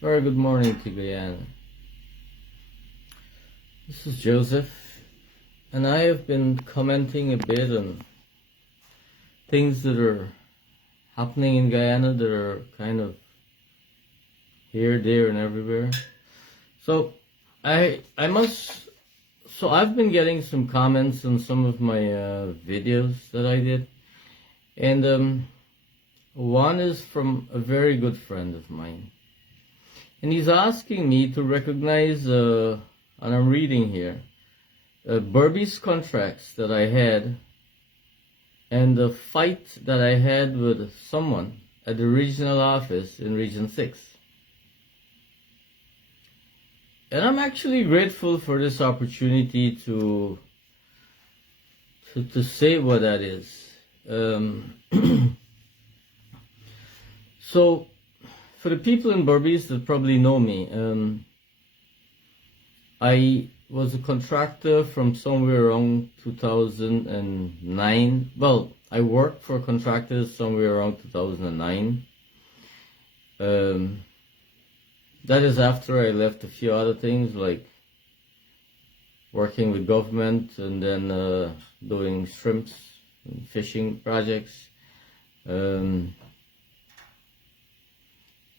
Very good morning to Guyana. This is Joseph, and I have been commenting a bit on things that are happening in Guyana that are kind of here, there, and everywhere. So I've been getting some comments on some of my videos that I did, and one is from a very good friend of mine. And he's asking me to recognize, and I'm reading here, Burmese contracts that I had and the fight that I had with someone at the regional office in Region 6. And I'm actually grateful for this opportunity to say what that is. So, for the people in Burmese that probably know me, I was a contractor from somewhere around 2009. Well, I worked for contractors somewhere around 2009. That is after I left a few other things like working with government and then doing shrimps and fishing projects.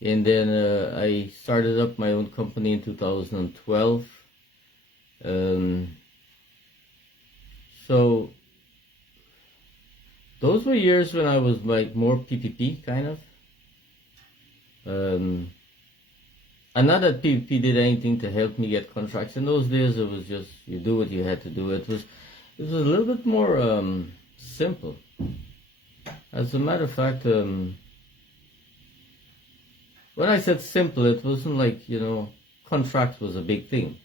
And then I started up my own company in 2012. So those were years when I was like more PPP kind of. And not that PPP did anything to help me get contracts. In those days, it was just you do what you had to do. It was a little bit more simple. As a matter of fact, when I said simple, it wasn't like, contract was a big thing.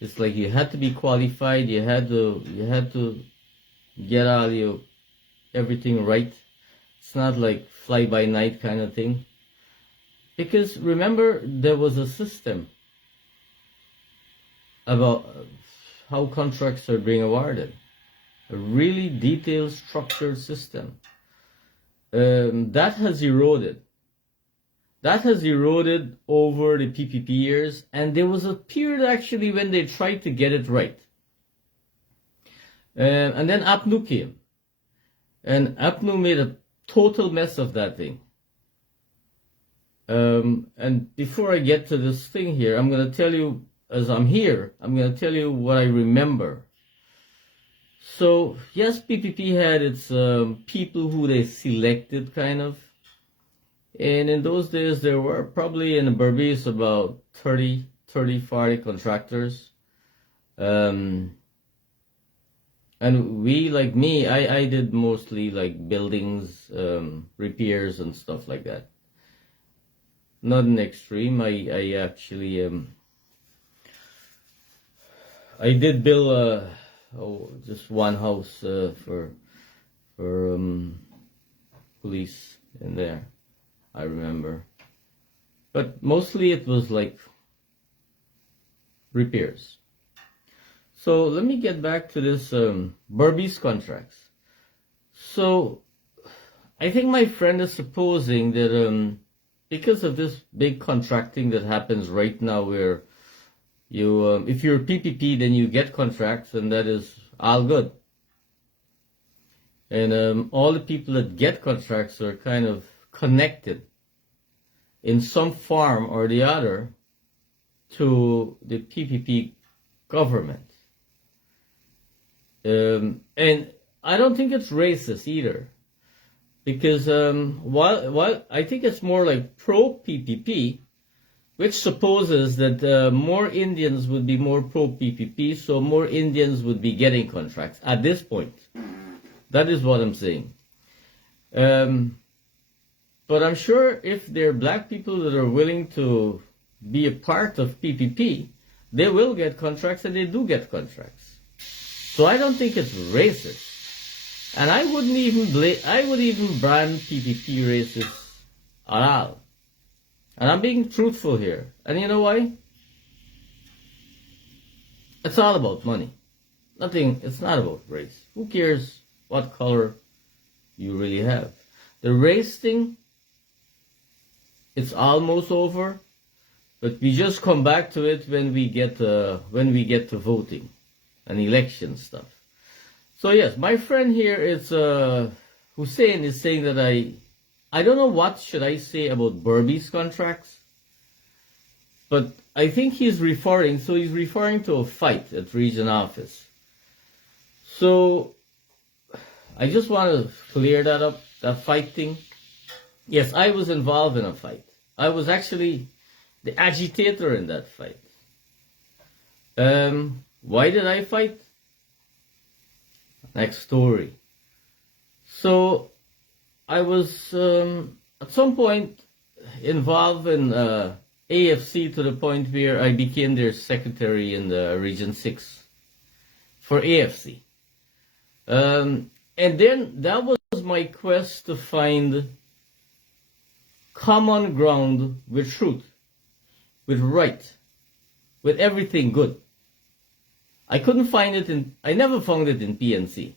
It's like you had to be qualified, you had to get all everything right. It's not like fly by night kind of thing. Because remember, there was a system about how contracts are being awarded. A really detailed, structured system. That has eroded. That has eroded over the PPP years, and there was a period actually when they tried to get it right. And then APNU came. And APNU made a total mess of that thing. And before I get to this thing here, I'm going to tell you, as I'm here, I'm going to tell you what I remember. So, yes, PPP had its people who they selected, kind of. And in those days, there were probably in Burmese about 40 contractors. And we, like me, I did mostly like buildings, repairs and stuff like that. Not an extreme. I actually, I did build just one house for police in there. I remember. But mostly it was like repairs. So let me get back to this Burmese contracts. So I think my friend is supposing that because of this big contracting that happens right now where you, if you're PPP, then you get contracts and that is all good. And all the people that get contracts are kind of connected in some form or the other to the PPP government. And I don't think it's racist either, because while I think it's more like pro-PPP, which supposes that more Indians would be more pro-PPP, so more Indians would be getting contracts at this point. That is what I'm saying. But I'm sure if there are black people that are willing to be a part of PPP, they will get contracts, and they do get contracts. So I don't think it's racist. And I would even brand PPP racist at all. And I'm being truthful here. And you know why? It's all about money. It's not about race. Who cares what color you really have? The race thing, it's almost over. but we just come back to it when we get to voting and election stuff. So yes, my friend here is Hussein is saying that I don't know what should I say about Burmese contracts, but I think he's referring to a fight at region office. So I just want to clear that up, that fight thing. Yes, I was involved in a fight. I was actually the agitator in that fight. Why did I fight? Next story. So I was at some point involved in AFC to the point where I became their secretary in the Region 6 for AFC. And then that was my quest to find common ground with truth, with right, with everything good. I never found it in PNC.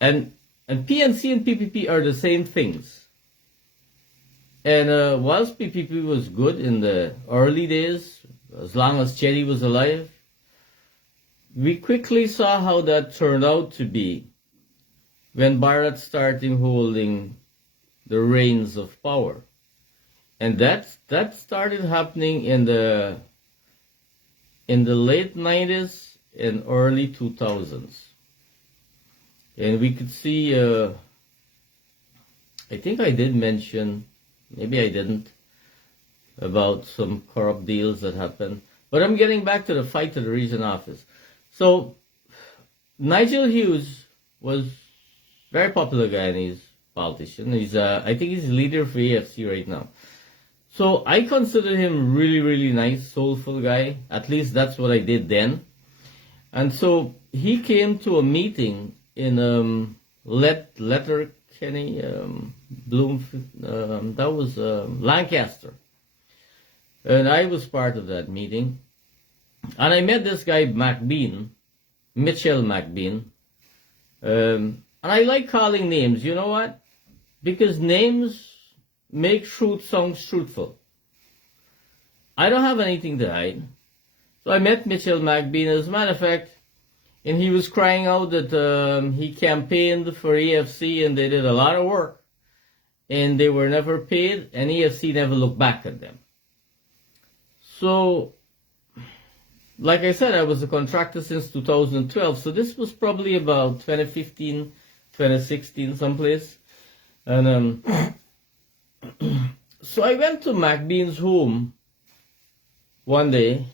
And PNC and PPP are the same things. And whilst PPP was good in the early days, as long as Chetty was alive, we quickly saw how that turned out to be when Bharat started holding the reins of power. And that started happening in the late 90s and early 2000s. And we could see, I think I did mention, maybe I didn't, about some corrupt deals that happened. But I'm getting back to the fight at the region office. So Nigel Hughes was a very popular guy and he's a politician. I think he's the leader for AFC right now. So I consider him really, really nice, soulful guy. At least that's what I did then. And so he came to a meeting in Letterkenny, Bloomfield, that was Lancaster. And I was part of that meeting. And I met this guy, Mitchell McBean. And I like calling names, you know what? Because names make truth sound truthful. I don't have anything to hide. So I met Mitchell McBean, as a matter of fact, and he was crying out that he campaigned for AFC and they did a lot of work. And they were never paid, and AFC never looked back at them. So, like I said, I was a contractor since 2012, so this was probably about 2015, 2016, someplace. And so I went to McBean's home one day.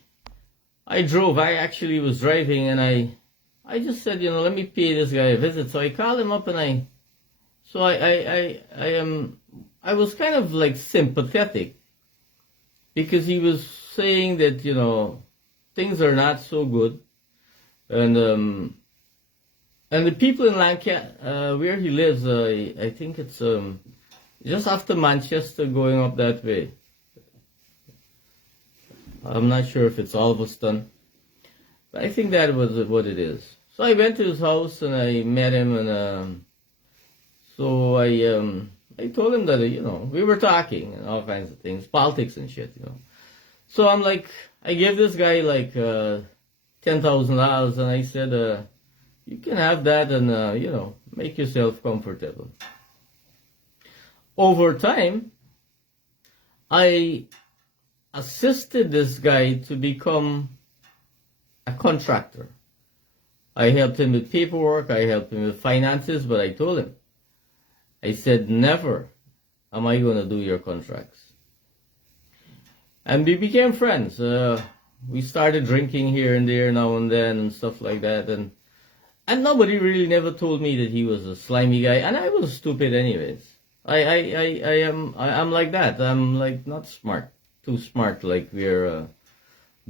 I actually was driving, and I just said, let me pay this guy a visit. So I called him up, and I was kind of like sympathetic, because he was saying that, things are not so good. And the people in Lancaster, where he lives, I think it's just after Manchester going up that way. I'm not sure if it's Alveston, but I think that was what it is. So I went to his house and I met him, and so I told him that, we were talking and all kinds of things, politics and shit, So I'm like, I gave this guy like $10,000, and I said, you can have that and, make yourself comfortable. Over time, I assisted this guy to become a contractor. I helped him with paperwork, I helped him with finances, but I told him, I said, never am I going to do your contracts. And we became friends. We started drinking here and there now and then and stuff like that. And nobody really never told me that he was a slimy guy. And I was stupid anyways. I'm like that. I'm like not smart, too smart, like we're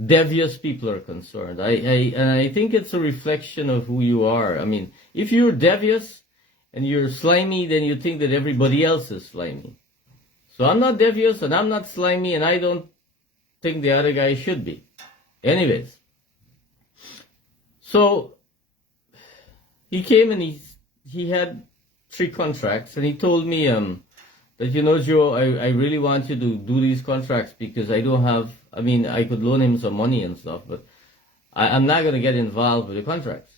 devious people are concerned. And I think it's a reflection of who you are. I mean, if you're devious and you're slimy, then you think that everybody else is slimy. So I'm not devious and I'm not slimy, and I don't think the other guy should be. Anyways, so he came and he had 3 contracts, and he told me that, Joe, I really want you to do these contracts because I don't have, I could loan him some money and stuff, but I'm not going to get involved with the contracts.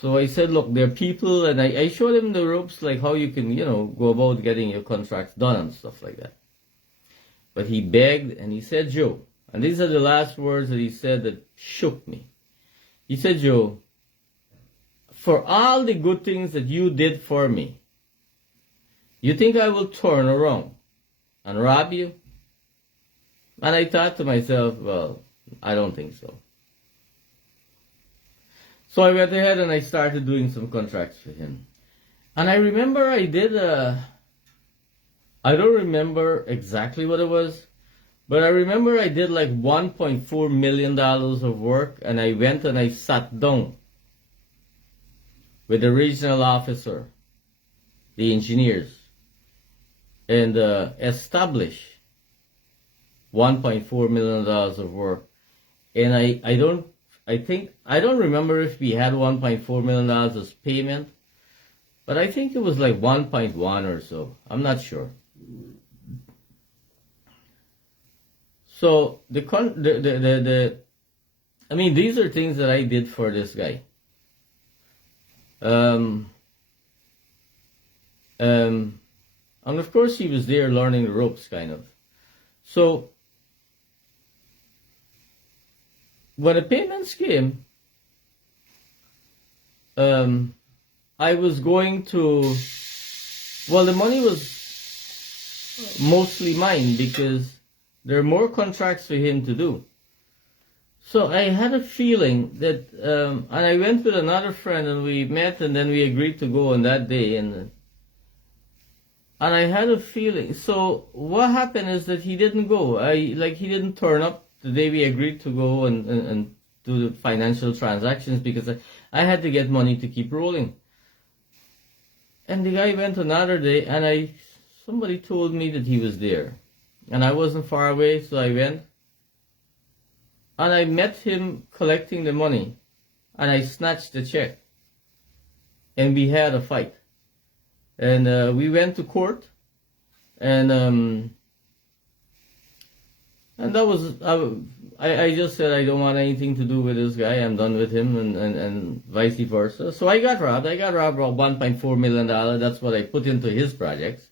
So I said, look, there are people, and I showed him the ropes, like how you can, go about getting your contracts done and stuff like that. But he begged, and he said, Joe, and these are the last words that he said that shook me. He said, Joe, for all the good things that you did for me, you think I will turn around and rob you? And I thought to myself, well, I don't think so. So I went ahead and I started doing some contracts for him. And I remember I did I don't remember exactly what it was, but I remember I did like $1.4 million of work, and I went and I sat down with the regional officer, the engineers, and established $1.4 million of work. And I don't remember if we had $1.4 million as payment, but I think it was like 1.1 or so. I'm not sure. So these are things that I did for this guy. And of course he was there learning the ropes, kind of. So when the payments came, I was going to, well, the money was mostly mine because there are more contracts for him to do. So I had a feeling that, and I went with another friend and we met and then we agreed to go on that day, and I had a feeling. So what happened is that he didn't go. He didn't turn up the day we agreed to go and do the financial transactions because I had to get money to keep rolling. And the guy went another day, and somebody told me that he was there. And I wasn't far away, so I went. And I met him collecting the money. And I snatched the check. And we had a fight. And we went to court. And that was, I just said I don't want anything to do with this guy. I'm done with him, and vice versa. So I got robbed. I got robbed about $1.4 million. That's what I put into his projects.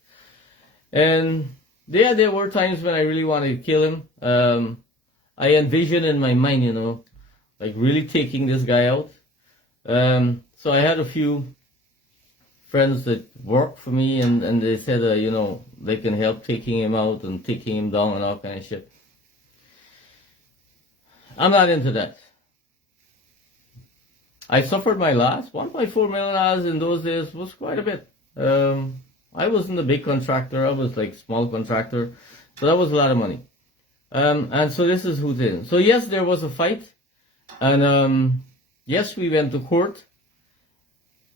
And there were times when I really wanted to kill him. I envisioned in my mind, like really taking this guy out. So I had a few friends that worked for me, and they said, they can help taking him out and taking him down and all kind of shit. I'm not into that. I suffered my loss. $1.4 million in those days was quite a bit. I wasn't a big contractor. I was like small contractor. So that was a lot of money. And so this is who's in. So yes, there was a fight. And yes, we went to court.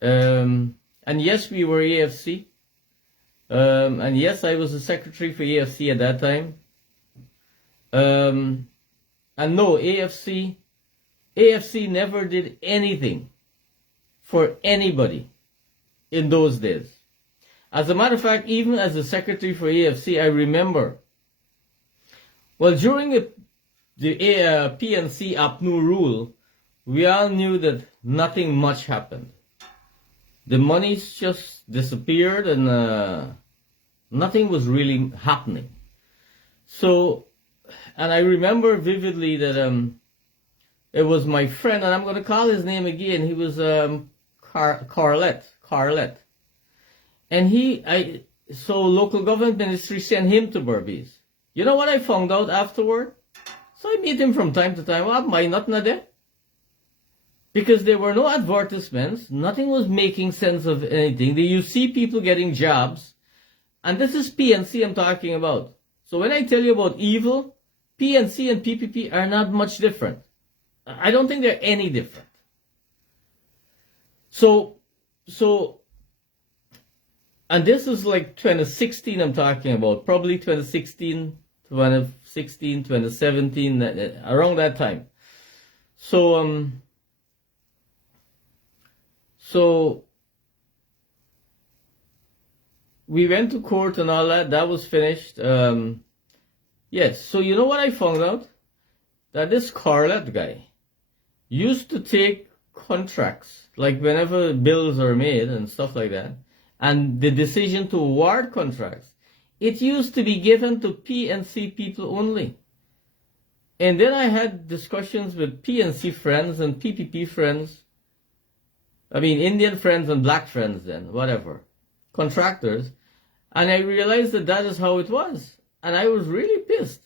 And yes, we were AFC. And yes, I was the secretary for AFC at that time. And no, AFC never did anything for anybody in those days. As a matter of fact, even as the secretary for AFC, I remember, well, during the PNC APNU rule, we all knew that nothing much happened. The monies just disappeared, and nothing was really happening. So, and I remember vividly that it was my friend, and I'm going to call his name again. He was Carlet. And so local government ministry sent him to Berbice. You know what I found out afterward? So I meet him from time to time. Well, why not there? Because there were no advertisements. Nothing was making sense of anything. You see people getting jobs. And this is PNC I'm talking about. So when I tell you about evil, PNC and PPP are not much different. I don't think they're any different. So, and this is like 2016 I'm talking about, probably 2016, 2017, around that time. So, we went to court and all that. That was finished. Yes. So you know what I found out? That this Corlett guy used to take contracts, like whenever bills are made and stuff like that, and the decision to award contracts, it used to be given to PNC people only. And then I had discussions with PNC friends and PPP friends. I mean, Indian friends and black friends then, whatever. Contractors. And I realized that that is how it was. And I was really pissed.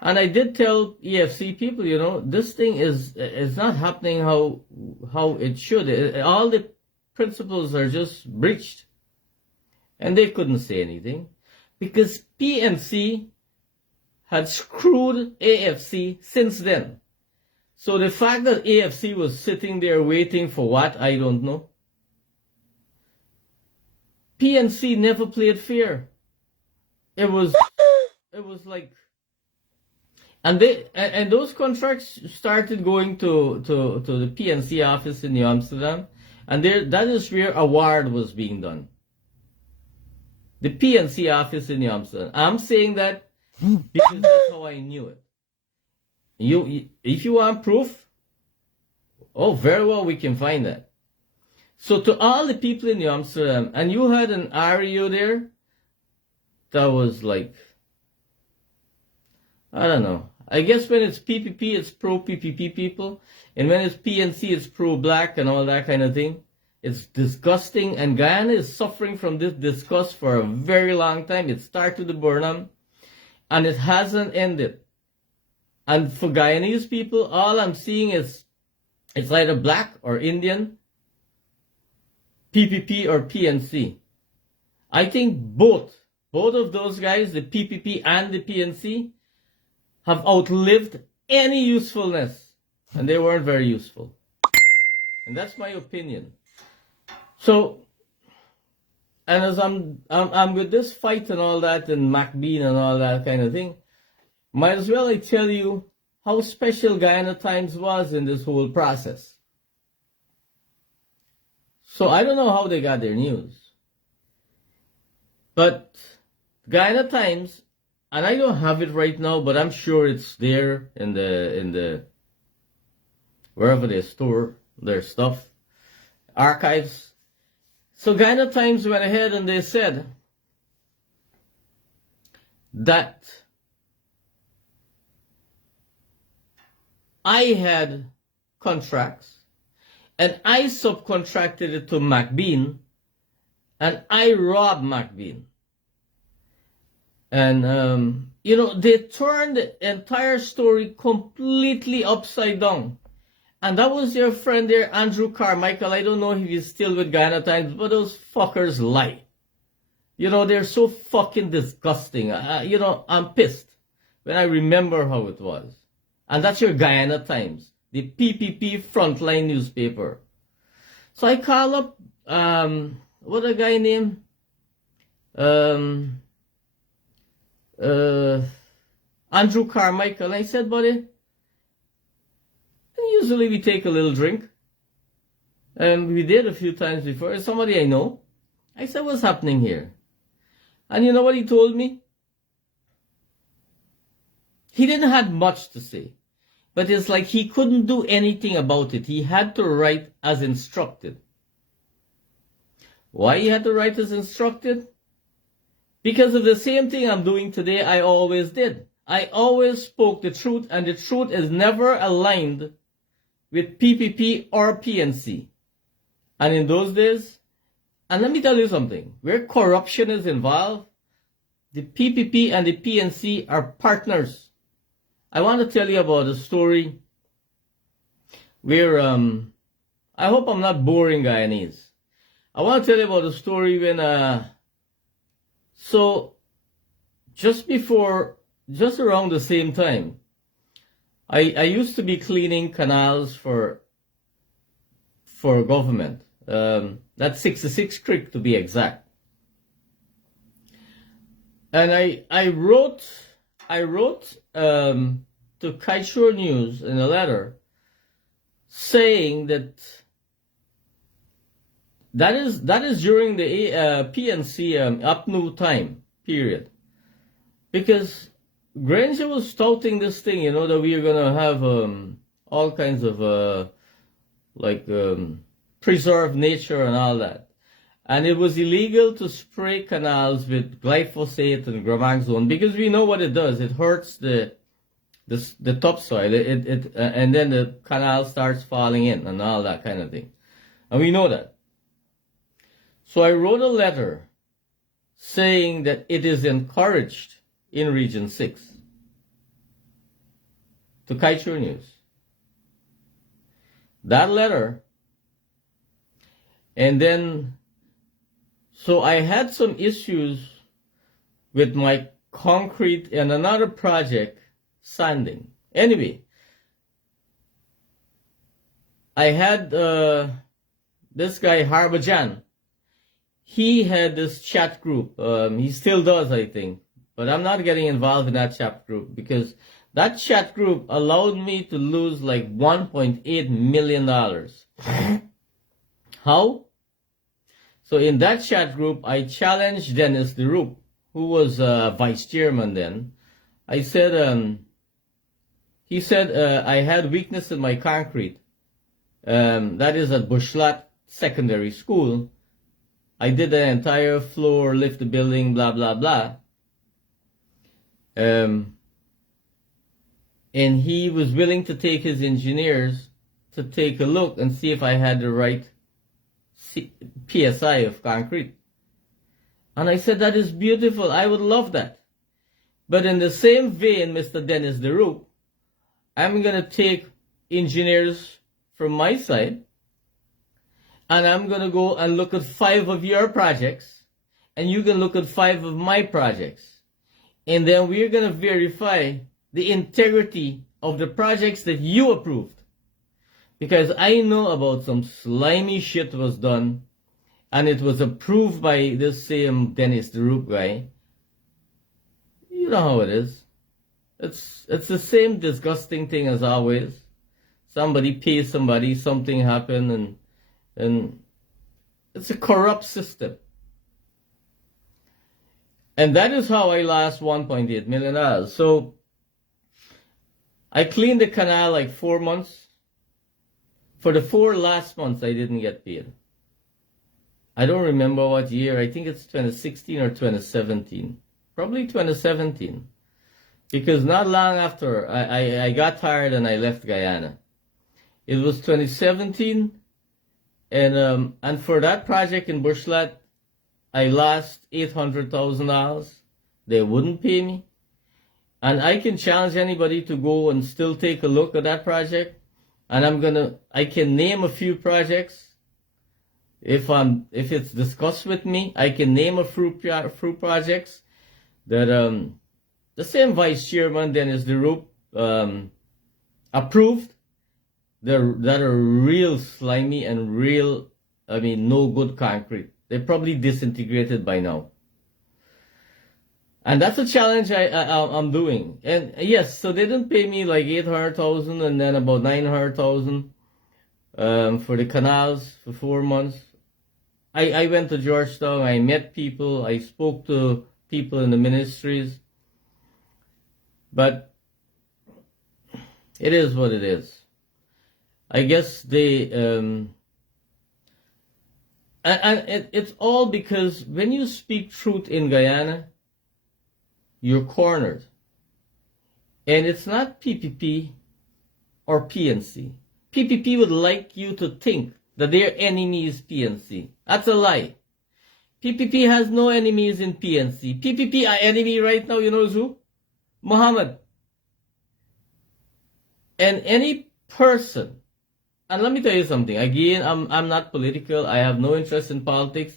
And I did tell EFC people, you know, this thing is not happening how it should. All the principles are just breached. And they couldn't say anything. Because PNC had screwed AFC since then. So the fact that AFC was sitting there waiting for what, I don't know. PNC never played fair. It was like, and those contracts started going to the PNC office in New Amsterdam, and that is where award was being done. The PNC office in New Amsterdam. I'm saying that because that's how I knew it. If you want proof, oh, very well, we can find that. So to all the people in New Amsterdam, and you had an REO there, that was like, I don't know. I guess when it's PPP, it's pro-PPP people. And when it's PNC, it's pro-black and all that kind of thing. It's disgusting. And Guyana is suffering from this disgust for a very long time. It started with Burnham. And it hasn't ended. And for Guyanese people, all I'm seeing is it's either black or Indian, PPP or PNC. I think both of those guys, the PPP and the PNC, have outlived any usefulness. And they weren't very useful. And that's my opinion. So, and as I'm with this fight and all that, and MacBean and all that kind of thing, might as well I tell you how special Guyana Times was in this whole process. So I don't know how they got their news. But Guyana Times, and I don't have it right now, but I'm sure it's there in the wherever they store their stuff, archives. So Guyana Times went ahead and they said that I had contracts and I subcontracted it to MacBean and I robbed MacBean. And, you know, they turned the entire story completely upside down. And that was your friend there, Andrew Carmichael. I don't know if he's still with Guyana Times, but those fuckers lie. You know, they're so fucking disgusting. You know, I'm pissed when I remember how it was. And that's your Guyana Times, the PPP frontline newspaper. So I call up, what a guy named? Andrew Carmichael. And I said, buddy, usually we take a little drink. And we did a few times before. It's somebody I know. I said, what's happening here? And you know what he told me? He didn't have much to say. But it's like he couldn't do anything about it. He had to write as instructed. Why he had to write as instructed? Because of the same thing I'm doing today, I always did. I always spoke the truth, and the truth is never aligned with PPP or PNC. And in those days, and let me tell you something, where corruption is involved, the PPP and the PNC are partners. I want to tell you about a story where, I hope I'm not boring Guyanese. I want to tell you about a story when, so just around the same time, I used to be cleaning canals for government. That's 66 Creek to be exact. And I wrote to Kaishore News in a letter saying that that is during the PNC UPNU time period, because Granger was touting this thing, that we are gonna have all kinds of preserved nature and all that, and it was illegal to spray canals with glyphosate and gromazone because we know what it does. It hurts the topsoil. And then the canal starts falling in and all that kind of thing, and we know that. So I wrote a letter saying that it is encouraged in Region 6 to Kaieteur News. That letter, and then, so I had some issues with my concrete and another project, sanding. Anyway, I had this guy, Harbajan. He had this chat group. He still does, I think. But I'm not getting involved in that chat group because that chat group allowed me to lose like $1.8 million. How? So in that chat group, I challenged Dennis DeRoop, who was vice chairman then. I said, he said I had weakness in my concrete. That is at Bushlat Secondary School. I did the entire floor, lift the building, blah, blah, blah. And he was willing to take his engineers to take a look and see if I had the right PSI of concrete. And I said, that is beautiful. I would love that. But in the same vein, Mr. Dennis DeRoop, I'm going to take engineers from my side, and I'm going to go and look at 5 of your projects, and you can look at 5 of my projects. And then we're going to verify the integrity of the projects that you approved. Because I know about some slimy shit was done, and it was approved by this same Dennis DeRoop guy. You know how it is. It's the same disgusting thing as always. Somebody pays somebody, something happened, and it's a corrupt system. And that is how I lost $1.8 million. So I cleaned the canal like 4 months. For the 4 last months, I didn't get paid. I don't remember what year. I think it's 2016 or 2017. Probably 2017. Because not long after, I got tired and I left Guyana. It was 2017. And for that project in Bushlat, I lost $800,000. They wouldn't pay me. And I can challenge anybody to go and still take a look at that project. And I can name a few projects. If it's discussed with me, I can name a few projects that the same vice chairman, Dennis DeRoop, approved. That are real slimy and real, no good concrete. They're probably disintegrated by now. And that's a challenge I'm doing. And yes, so they didn't pay me like $800,000 and then about $900,000 for the canals for 4 months. I went to Georgetown. I met people. I spoke to people in the ministries. But it is what it is. I guess they and it's all because when you speak truth in Guyana, you're cornered. And it's not PPP or PNC. PPP would like you to think that their enemy is PNC. That's a lie. PPP has no enemies in PNC. PPP, our enemy right now, you know who? Muhammad. And any person, and let me tell you something, again, I'm not political, I have no interest in politics,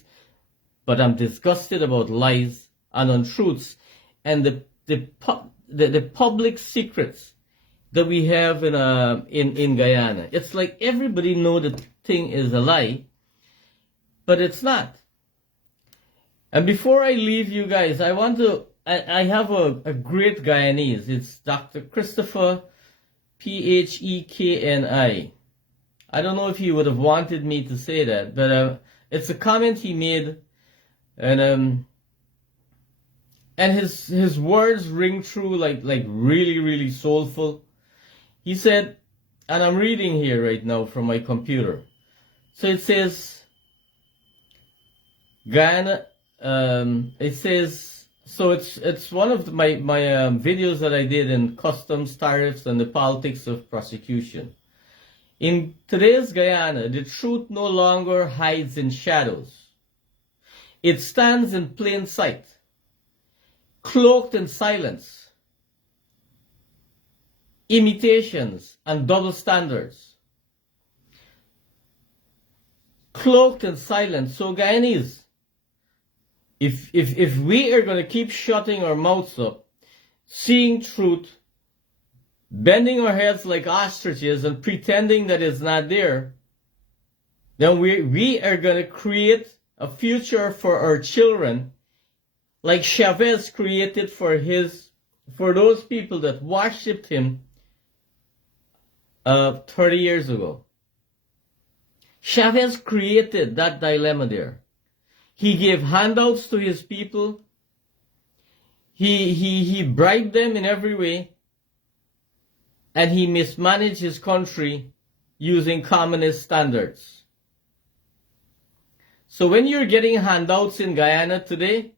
but I'm disgusted about lies and untruths and the public secrets that we have in Guyana. It's like everybody know the thing is a lie, but it's not. And before I leave you guys, I have a great Guyanese. It's Dr. Christopher Phekni. I don't know if he would have wanted me to say that, but It's a comment he made, and his words ring true like really, really soulful. He said, and I'm reading here right now from my computer. So it says, Guyana, it says, so it's one of my videos that I did in customs, tariffs, and the politics of prosecution. In today's Guyana, the truth no longer hides in shadows. It stands in plain sight, cloaked in silence, imitations and double standards. Cloaked in silence. So Guyanese, if we are going to keep shutting our mouths up, seeing truth, bending our heads like ostriches and pretending that it's not there, then we are going to create a future for our children like Chavez created for those people that worshipped him 30 years ago. Chavez created that dilemma there. He gave handouts to his people. He bribed them in every way. And he mismanaged his country using communist standards. So when you're getting handouts in Guyana today,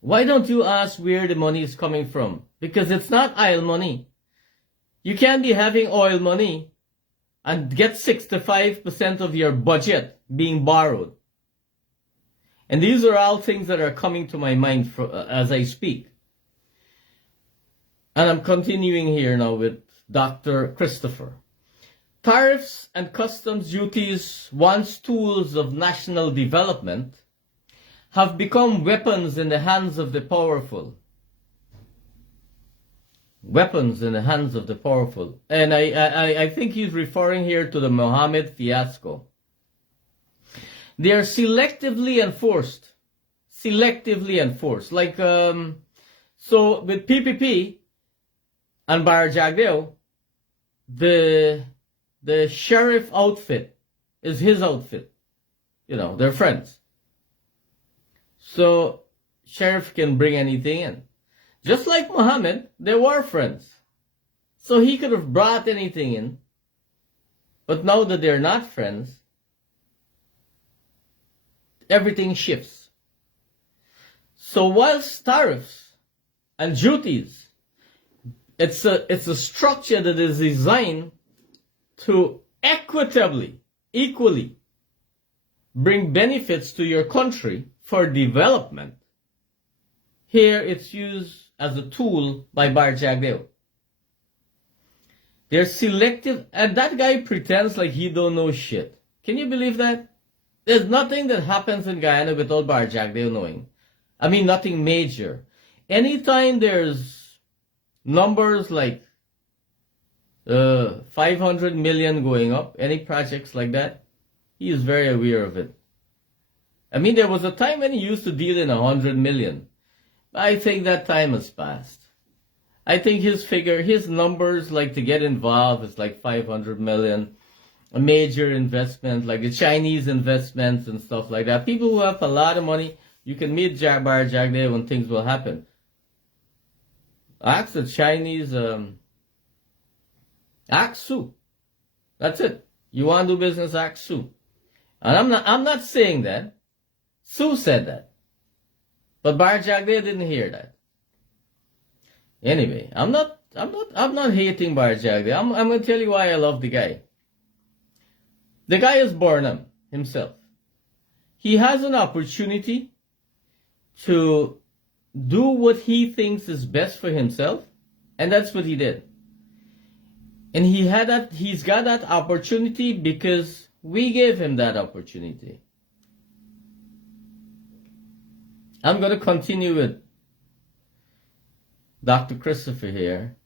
why don't you ask where the money is coming from? Because it's not oil money. You can't be having oil money and get 65% of your budget being borrowed. And these are all things that are coming to my mind as I speak. And I'm continuing here now with Dr. Christopher. Tariffs and customs duties, once tools of national development, have become weapons in the hands of the powerful. Weapons in the hands of the powerful. And I think he's referring here to the Mohammed fiasco. They are selectively enforced. Selectively enforced. Like, so with PPP and Bar Jagdeo, the sheriff outfit is his outfit. You know, they're friends. So, sheriff can bring anything in. Just like Muhammad, they were friends. So he could have brought anything in. But now that they're not friends, everything shifts. So whilst tariffs and duties, it's a structure that is designed to equitably, equally bring benefits to your country for development. Here it's used as a tool by Bar Jagdeo. They're selective, and that guy pretends like he don't know shit. Can you believe that? There's nothing that happens in Guyana without Bar Jagdeo knowing. I mean, nothing major. Anytime there's numbers like 500 million going up, any projects like that, he is very aware of it. I mean, there was a time when he used to deal in 100 million. I think that time has passed. I think his numbers, like to get involved, is like 500 million. A major investment, like the Chinese investments and stuff like that. People who have a lot of money, you can meet Bar Jagdeo when things will happen. Ask the Chinese, ask Sue. That's it. You want to do business, ask Sue. And I'm not saying that. Sue said that. But Bar Jagdeo didn't hear that. Anyway, I'm not hating Bar Jagdeo. I'm going to tell you why I love the guy. The guy is Burnham himself. He has an opportunity to do what he thinks is best for himself, and that's what he did. And he's got that opportunity because we gave him that opportunity. I'm going to continue with Dr. Christopher here.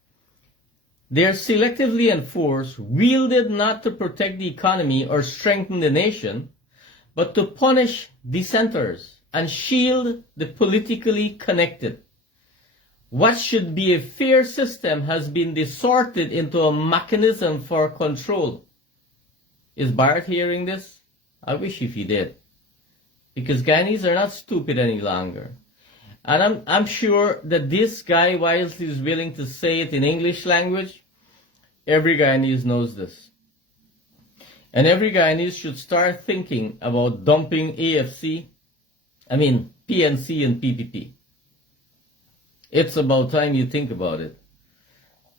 They are selectively enforced, wielded not to protect the economy or strengthen the nation, but to punish dissenters and shield the politically connected. What should be a fair system has been distorted into a mechanism for control. Is Bart hearing this? I wish if he did. Because Guyanese are not stupid any longer. And I'm sure that this guy, whilst he's willing to say it in English language, every Guyanese knows this. And every Guyanese should start thinking about dumping PNC and PPP. It's about time you think about it.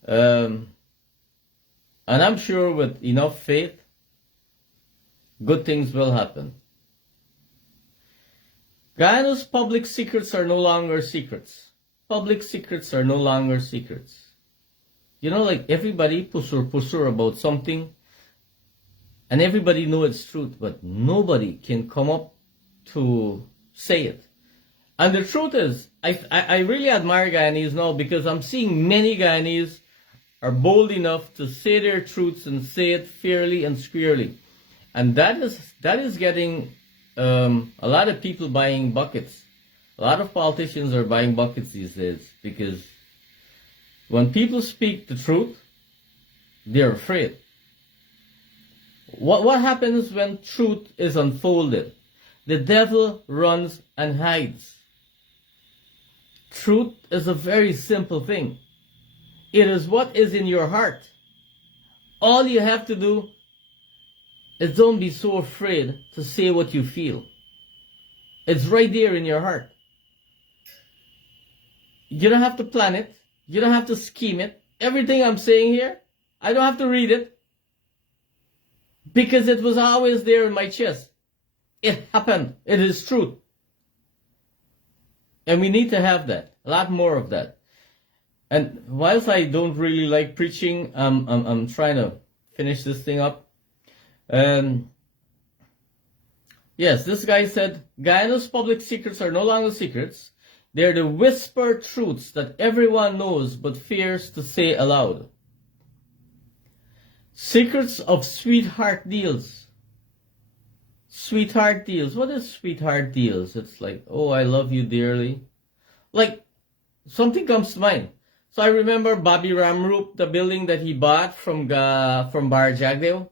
And I'm sure with enough faith, good things will happen. Guyana's public secrets are no longer secrets. Public secrets are no longer secrets. You know, like everybody pusur about something, and everybody know it's truth, but nobody can come up to say it. And the truth is, I really admire Guyanese now, because I'm seeing many Guyanese are bold enough to say their truths and say it fairly and squarely. And that is getting a lot of people buying buckets. A lot of politicians are buying buckets these days, because when people speak the truth, they're afraid. What happens when truth is unfolded? The devil runs and hides. Truth is a very simple thing. It is what is in your heart. All you have to do is don't be so afraid to say what you feel. It's right there in your heart. You don't have to plan it. You don't have to scheme it. Everything I'm saying here, I don't have to read it, because it was always there in my chest. It happened. It is truth. And we need to have that. A lot more of that. And whilst I don't really like preaching, I'm trying to finish this thing up. Yes, this guy said, Guyana's public secrets are no longer secrets. They're the whispered truths that everyone knows but fears to say aloud. Secrets of sweetheart deals. Sweetheart deals. What is sweetheart deals? It's like, oh, I love you dearly. Like, something comes to mind. So I remember Bobby Ramroop, the building that he bought from Bar Jagdeo.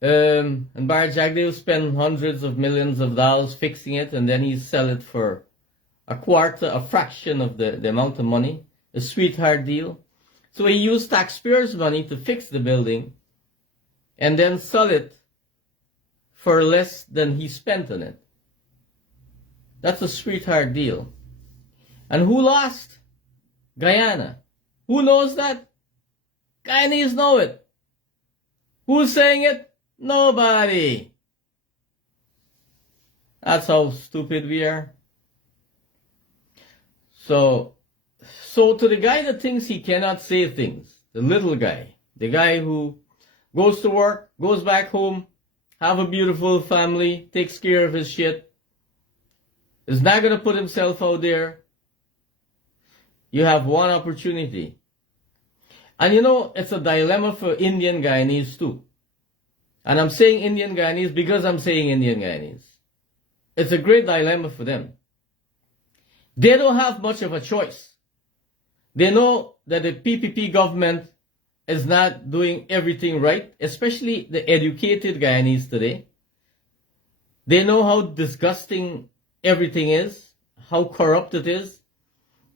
And Bar Jagdeo spent hundreds of millions of dollars fixing it, and then he sell it for a fraction of the amount of money. A sweetheart deal. So he used taxpayers' money to fix the building and then sell it for less than he spent on it. That's a sweetheart deal. And who lost? Guyana. Who knows that? Guyanese know it. Who's saying it? Nobody. That's how stupid we are. So to the guy that thinks he cannot say things, the little guy, the guy who goes to work, goes back home, have a beautiful family, takes care of his shit, is not going to put himself out there, you have one opportunity. And you know, it's a dilemma for Indian Guyanese too. And I'm saying Indian Guyanese because I'm saying Indian Guyanese. It's a great dilemma for them. They don't have much of a choice. They know that the PPP government is not doing everything right, especially the educated Guyanese today. They know how disgusting everything is, how corrupt it is,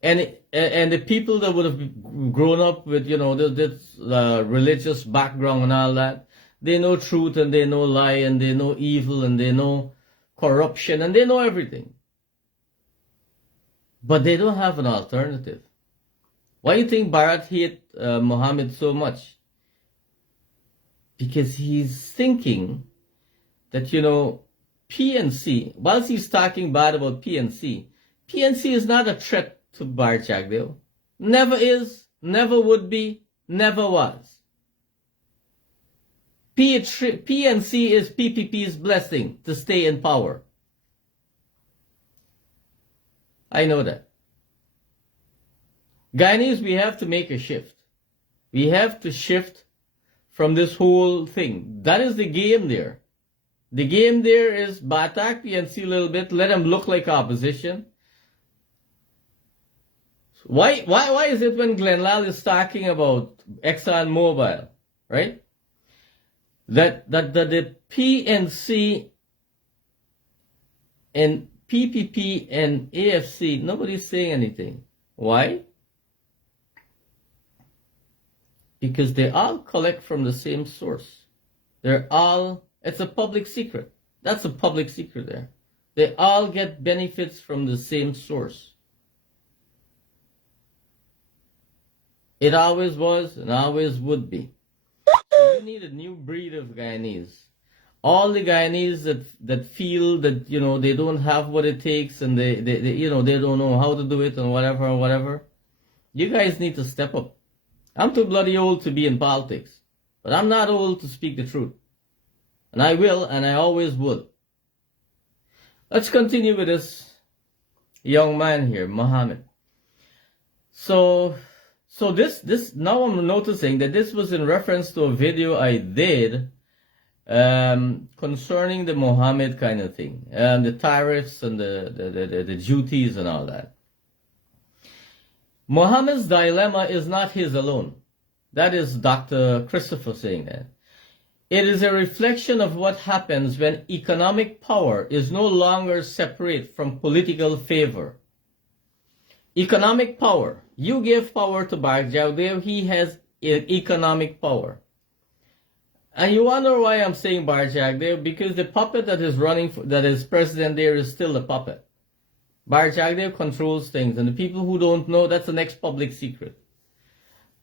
and the people that would have grown up with, you know, this religious background and all that, they know truth and they know lie and they know evil and they know corruption and they know everything. But they don't have an alternative. Why do you think Bharat hate Muhammad so much? Because he's thinking that, you know, PNC, whilst he's talking bad about PNC is not a threat to Bharat Jagdeo. Never is, never would be, never was. PNC is PPP's blessing to stay in power. I know that. Guyanese, we have to make a shift. We have to shift from this whole thing. That is the game there. The game there is Batak PNC a little bit, let them look like opposition. Why is it when Glenlal is talking about Exxon Mobil, right? that the PNC and PPP and AFC, nobody's saying anything. Why? Because they all collect from the same source. It's a public secret. That's a public secret there. They all get benefits from the same source. It always was and always would be. So you need a new breed of Guyanese. All the Guyanese that feel that, they don't have what it takes and they don't know how to do it and whatever. You guys need to step up. I'm too bloody old to be in politics, but I'm not old to speak the truth. And I will, and I always would. Let's continue with this young man here, Muhammad. So this now I'm noticing that this was in reference to a video I did concerning the Muhammad kind of thing, the tariffs and the duties and all that. Muhammad's dilemma is not his alone. That is Dr. Christopher saying that. It is a reflection of what happens when economic power is no longer separate from political favor. Economic power. You give power to Barjagdev, he has economic power. And you wonder why I'm saying Barjagdev, because the puppet that is that is president there is still the puppet. Barjagdev controls things, and the people who don't know, that's the next public secret.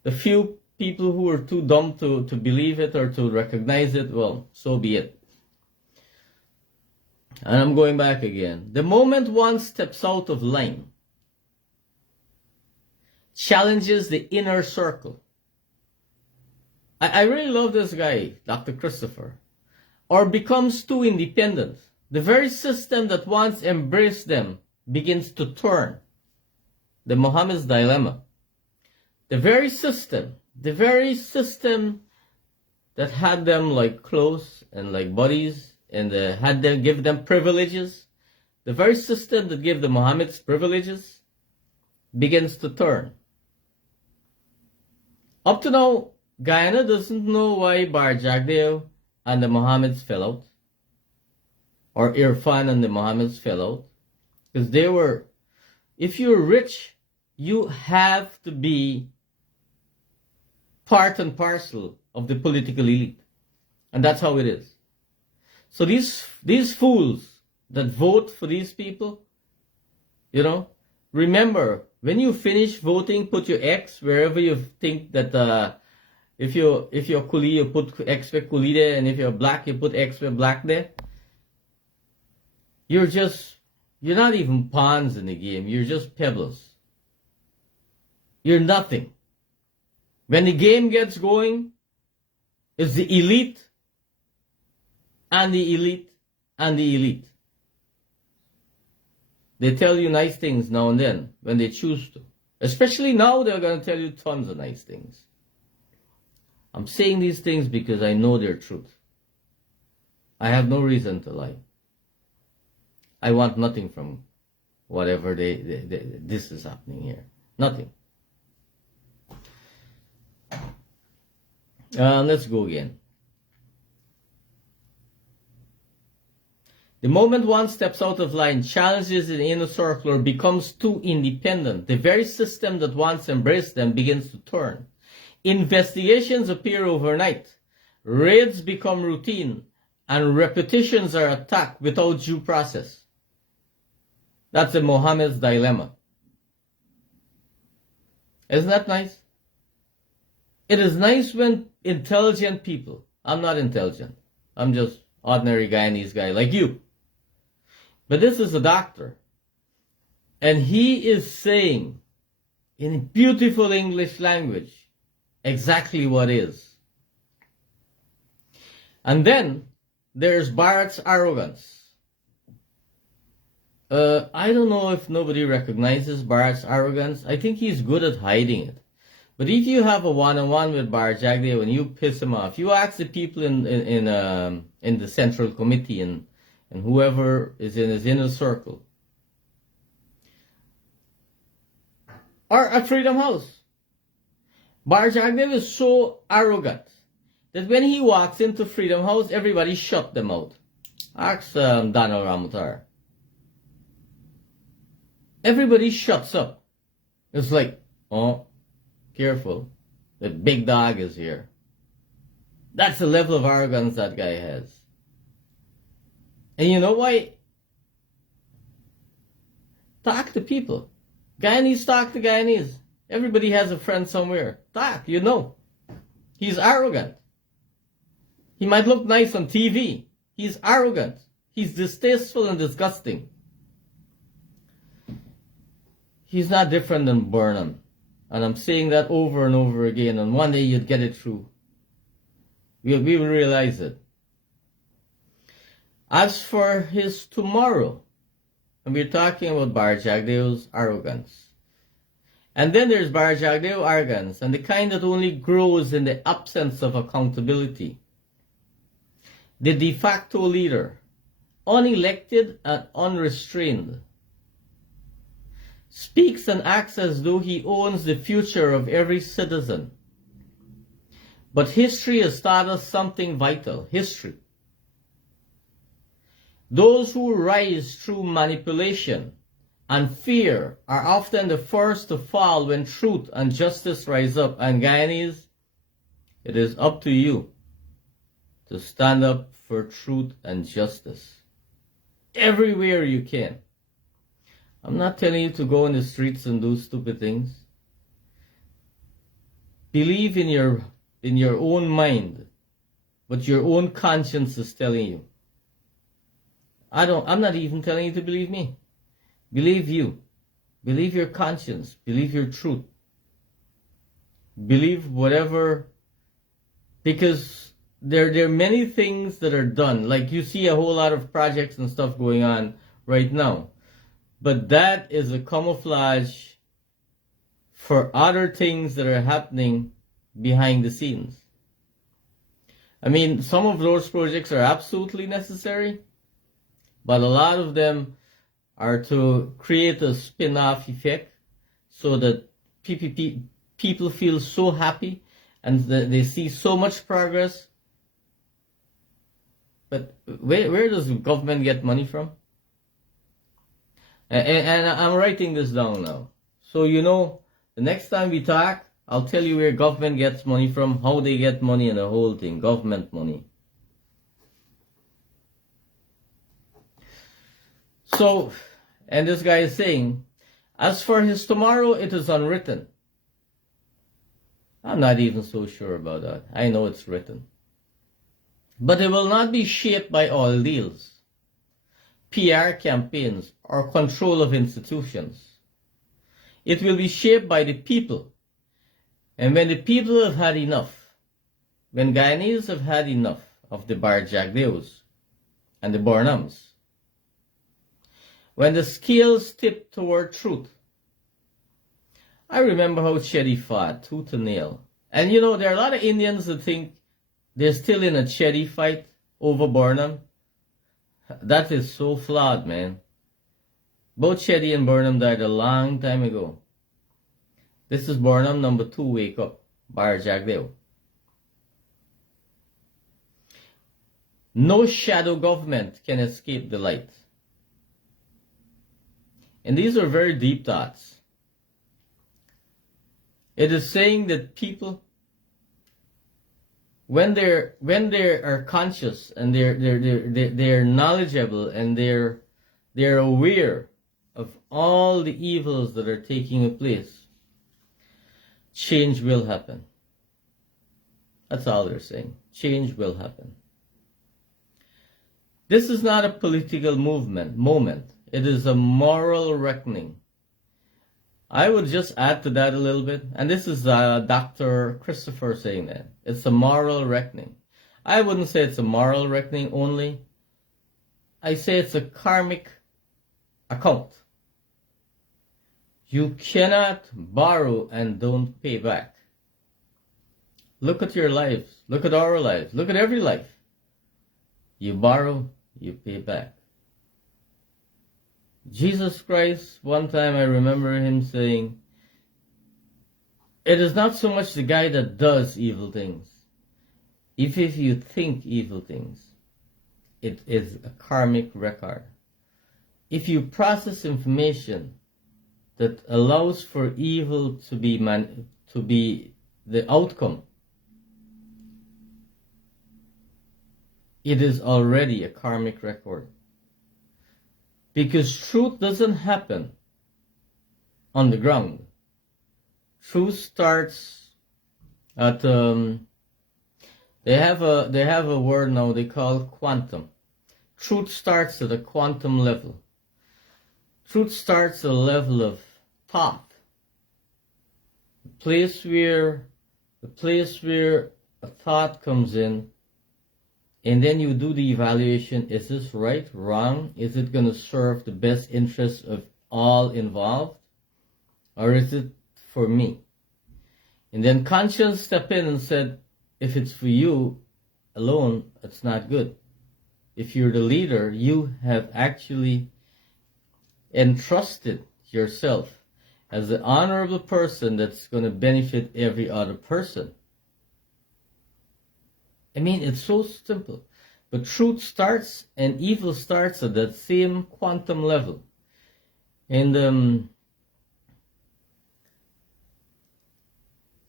The few people who are too dumb to believe it or to recognize it, well, so be it. And I'm going back again. The moment one steps out of line, challenges the inner circle. I really love this guy, Dr. Christopher. Or becomes too independent. The very system that once embraced them begins to turn. The Muhammad's dilemma. The very system that had them like close and like buddies and had them give them privileges, the very system that gave the Muhammad's privileges begins to turn. Up to now, Guyana doesn't know why Barjagdev and the Muhammads fell out, or Irfan and the Muhammads fell out. Because they were, if you're rich, you have to be part and parcel of the political elite. And that's how it is. So these fools that vote for these people, remember, when you finish voting, put your X wherever you think that, if you're Kuli, you put X with Kuli there, and if you're black, you put X with black there. You're not even pawns in the game. You're just pebbles. You're nothing. When the game gets going, it's the elite and the elite and the elite. They tell you nice things now and then when they choose to. Especially now, they're going to tell you tons of nice things. I'm saying these things because I know their truth. I have no reason to lie. I want nothing from whatever this is happening here. Nothing. Let's go again. The moment one steps out of line, challenges the inner circle, or becomes too independent, the very system that once embraced them begins to turn. Investigations appear overnight. Raids become routine, and repetitions are attacked without due process. That's the Muhammad's dilemma. Isn't that nice? It is nice when intelligent people, I'm not intelligent, I'm just ordinary Guyanese guy like you. But this is a doctor. And he is saying, in beautiful English language, exactly what is. And then, there's Bharat's arrogance. I don't know if nobody recognizes Bharat's arrogance. I think he's good at hiding it. But if you have a one-on-one with Barjagdev and you piss him off, you ask the people in the Central Committee and whoever is in his inner circle, or at Freedom House. Barjagdev is so arrogant that when he walks into Freedom House, everybody shut them out. Ask Donald Ramutar. Everybody shuts up. It's like, oh, careful. The big dog is here. That's the level of arrogance that guy has. And you know why? Talk to people. Guyanese, talk to Guyanese. Everybody has a friend somewhere. Talk, you know. He's arrogant. He might look nice on TV. He's arrogant. He's distasteful and disgusting. He's not different than Burnham. And I'm saying that over and over again. And one day you'd get it through. We will realize it. As for his tomorrow, and we're talking about Bar Jagdeo's arrogance. And then there's Bar Jagdeo arrogance, and the kind that only grows in the absence of accountability. The de facto leader, unelected and unrestrained, speaks and acts as though he owns the future of every citizen. But history has taught us something vital. History. Those who rise through manipulation and fear are often the first to fall when truth and justice rise up. And Guyanese, it is up to you to stand up for truth and justice everywhere you can. I'm not telling you to go in the streets and do stupid things. Believe in your own mind, but your own conscience is telling you. I'm not even telling you to believe me. Believe you. Believe your conscience. Believe your truth. Believe whatever, because there are many things that are done. Like you see a whole lot of projects and stuff going on right now. But that is a camouflage for other things that are happening behind the scenes. I mean, some of those projects are absolutely necessary, but a lot of them are to create a spin-off effect so that people feel so happy and they see so much progress. But where does the government get money from? And I'm writing this down now. So you know, the next time we talk, I'll tell you where government gets money from, how they get money, and the whole thing. Government money. So, and this guy is saying, as for his tomorrow, it is unwritten. I'm not even so sure about that. I know it's written. But it will not be shaped by oil deals, PR campaigns, or control of institutions. It will be shaped by the people. And when the people have had enough, when Guyanese have had enough of the Bar Jagdeos and the Burnhams, when the scales tip toward truth. I remember how Chetty fought tooth and nail. And you know, there are a lot of Indians that think they're still in a Chetty fight over Burnham. That is so flawed, man. Both Chetty and Burnham died a long time ago. This is Burnham number 2, wake up, Bar Jagdeo. No shadow government can escape the light. And these are very deep thoughts. It is saying that people, when they are conscious and they're knowledgeable and they're aware of all the evils that are taking place, change will happen. That's all they're saying. Change will happen. This is not a political moment. It is a moral reckoning. I would just add to that a little bit, and this is Dr. Christopher saying that. It's a moral reckoning. I wouldn't say it's a moral reckoning only. I say it's a karmic account. You cannot borrow and don't pay back. Look at your lives. Look at our lives. Look at every life. You borrow, you pay back. Jesus Christ, one time I remember him saying, it is not so much the guy that does evil things. if you think evil things, it is a karmic record. If you process information that allows for evil to be the outcome, it is already a karmic record. Because truth doesn't happen on the ground. Truth starts at they have a word now they call quantum. Truth starts at a quantum level. Truth starts at a level of thought. The place where a thought comes in, and then you do the evaluation. Is this right, wrong? Is it going to serve the best interests of all involved? Or is it for me? And then conscience stepped in and said, if it's for you alone, it's not good. If you're the leader, you have actually entrusted yourself as the honorable person that's going to benefit every other person. I mean, it's so simple. But truth starts and evil starts at that same quantum level. And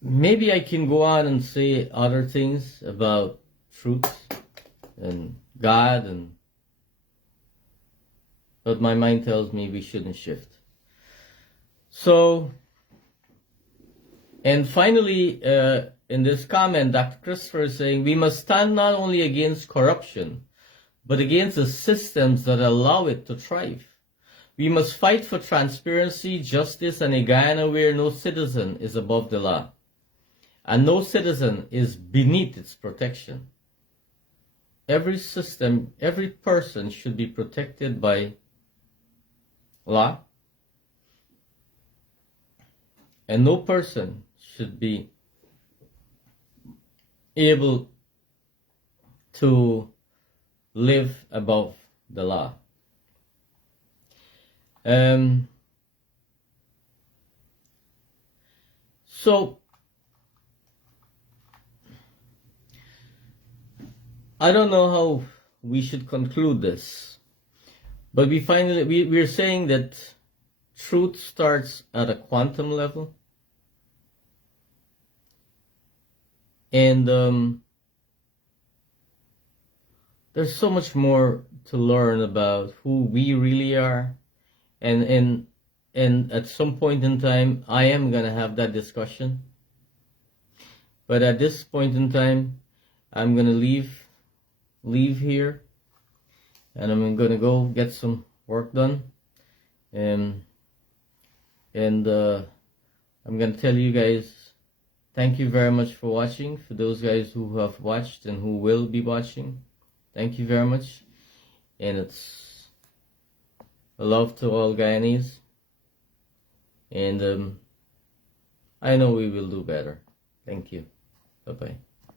maybe I can go on and say other things about truth and God, but my mind tells me we shouldn't shift. So, and finally, in this comment, Dr. Christopher is saying, we must stand not only against corruption, but against the systems that allow it to thrive. We must fight for transparency, justice, and a Guyana where no citizen is above the law, and no citizen is beneath its protection. Every system, every person should be protected by law, and no person should be able to live above the law. So I don't know how we should conclude this, but we're saying that truth starts at a quantum level, and there's so much more to learn about who we really are, and at some point in time I am gonna have that discussion, but at this point in time I'm gonna leave here, and I'm gonna go get some work done, and I'm gonna tell you guys thank you very much for watching. For those guys who have watched and who will be watching, thank you very much, and it's a love to all Guyanese, and I know we will do better. Thank you. Bye-bye.